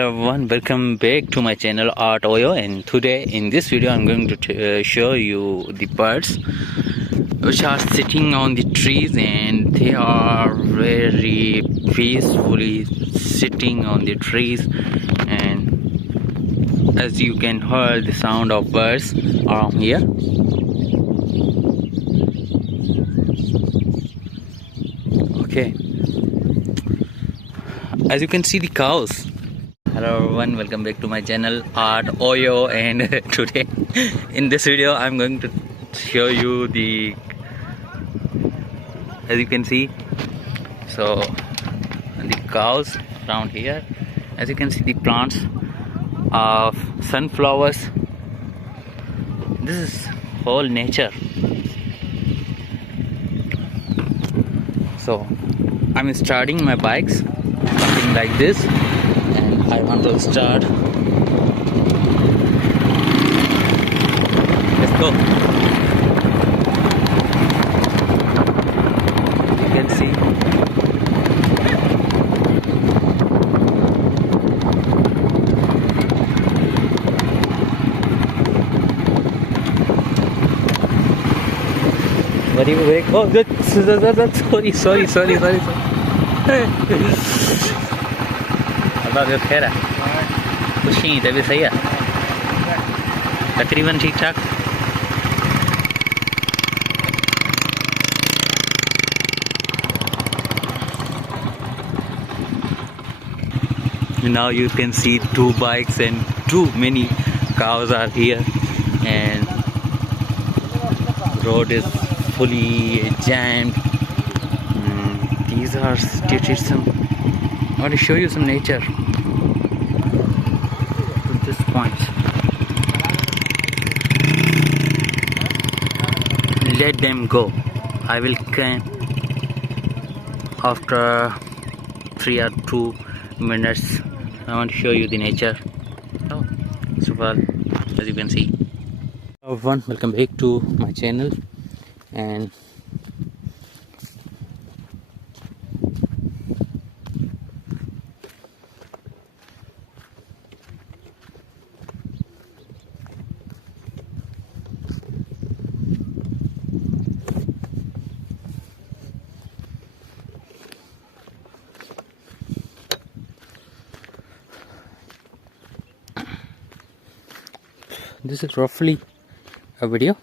Everyone, welcome back to my channel Art Oyo, and today in this video I'm going to show you the birds which are sitting on the trees, and they are very peacefully sitting on the trees. And as you can hear the sound of birds around here. Okay, as you can see the cows. Hello everyone, welcome back to my channel Art Oyo, and today in this video I'm going to show you the, as you can see, so the cows around here. As you can see, the plants of sunflowers. This is whole nature. So I'm starting my bikes something like this, and I want to start. Let's go. You can see very big. Oh, sorry. अल्लाह जो खैर है, कुछ नहीं, तबीयत सही है, तकरीबन ठीक ठाक. Now you can see two bikes and too many cows are here, and road is fully jammed. These are some. I want to show you some nature to this point. Let them go. I will come after 3 or 2 minutes. I want to show you the nature. Oh, so far, as you can see. Everyone, welcome back to my channel, and this is roughly a video.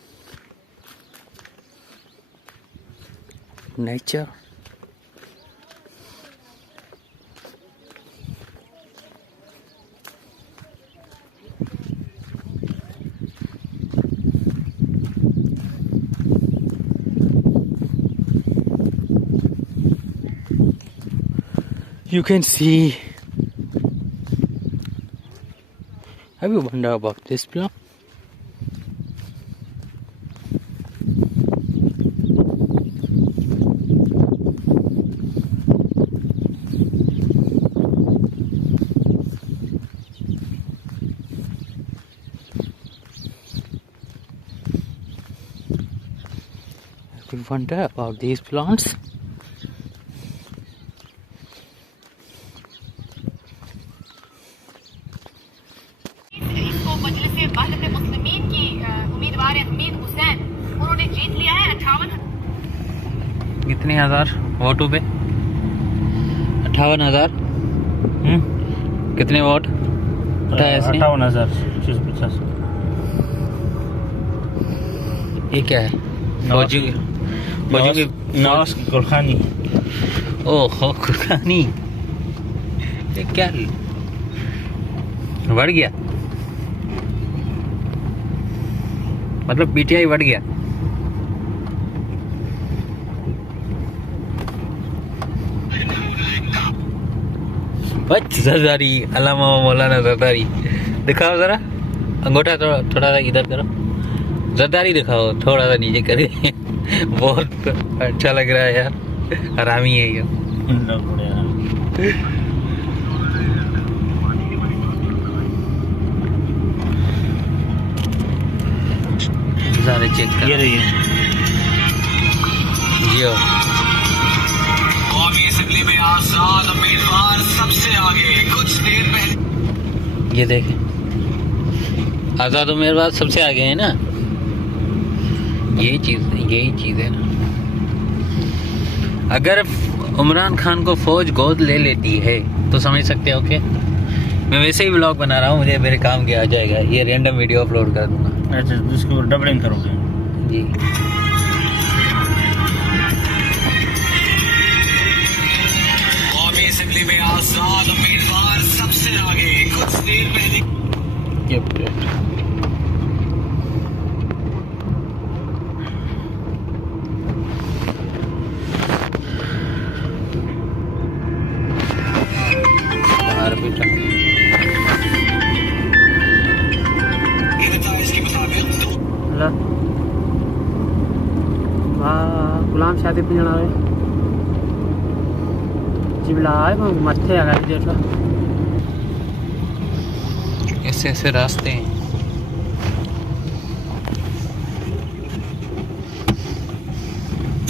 Nature. You can see. Have you wondered about this plant? Have you wondered about these plants? कितने हजार वोटों पे? 58,000. कितने vote? 58,000. ये क्या है? फौजी की नवाज गुरखानी. ओह गुरखानी, ये क्या बढ़ गया? मतलब पीटीआई बढ़ गया. जरदारी, अल्लामा मौलाना जरदारी. दिखाओ जरा अंगूठा, थोड़ा सा इधर करो. जरदारी दिखाओ, थोड़ा सा नीचे करे. बहुत अच्छा लग रहा है यार, हरामी है ये. ज़रा चेक कर. ये रही है जियो. कौमी असेंबली में आजाद उम्मीदवार सबसे आगे. कुछ देर पहले ये देखें, आज़ाद उम्मीदवार सबसे आगे है ना, यही चीज़ है ना। अगर इमरान खान को फौज गोद ले लेती है तो समझ सकते हो क्या। मैं वैसे ही व्लॉग बना रहा हूँ, मुझे मेरे काम के आ जाएगा, ये रैंडम वीडियो अपलोड कर दूंगा। अच्छा, इसको डबलिंग करोगे जी। कौमी असेंबली में आजाद उम्मीदवार सबसे आगे, कुछ देर पहले ये अपडेट बाहर बेटा। इसके मुताबिक गुलाम शादी पे जाना है जिबला है मत्थे आ गए जेठा। ऐसे ऐसे रास्ते हैं।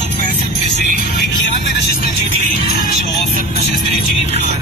में से 91 नशिस्तें जीत ली, 64 नशिस्तें जीत कर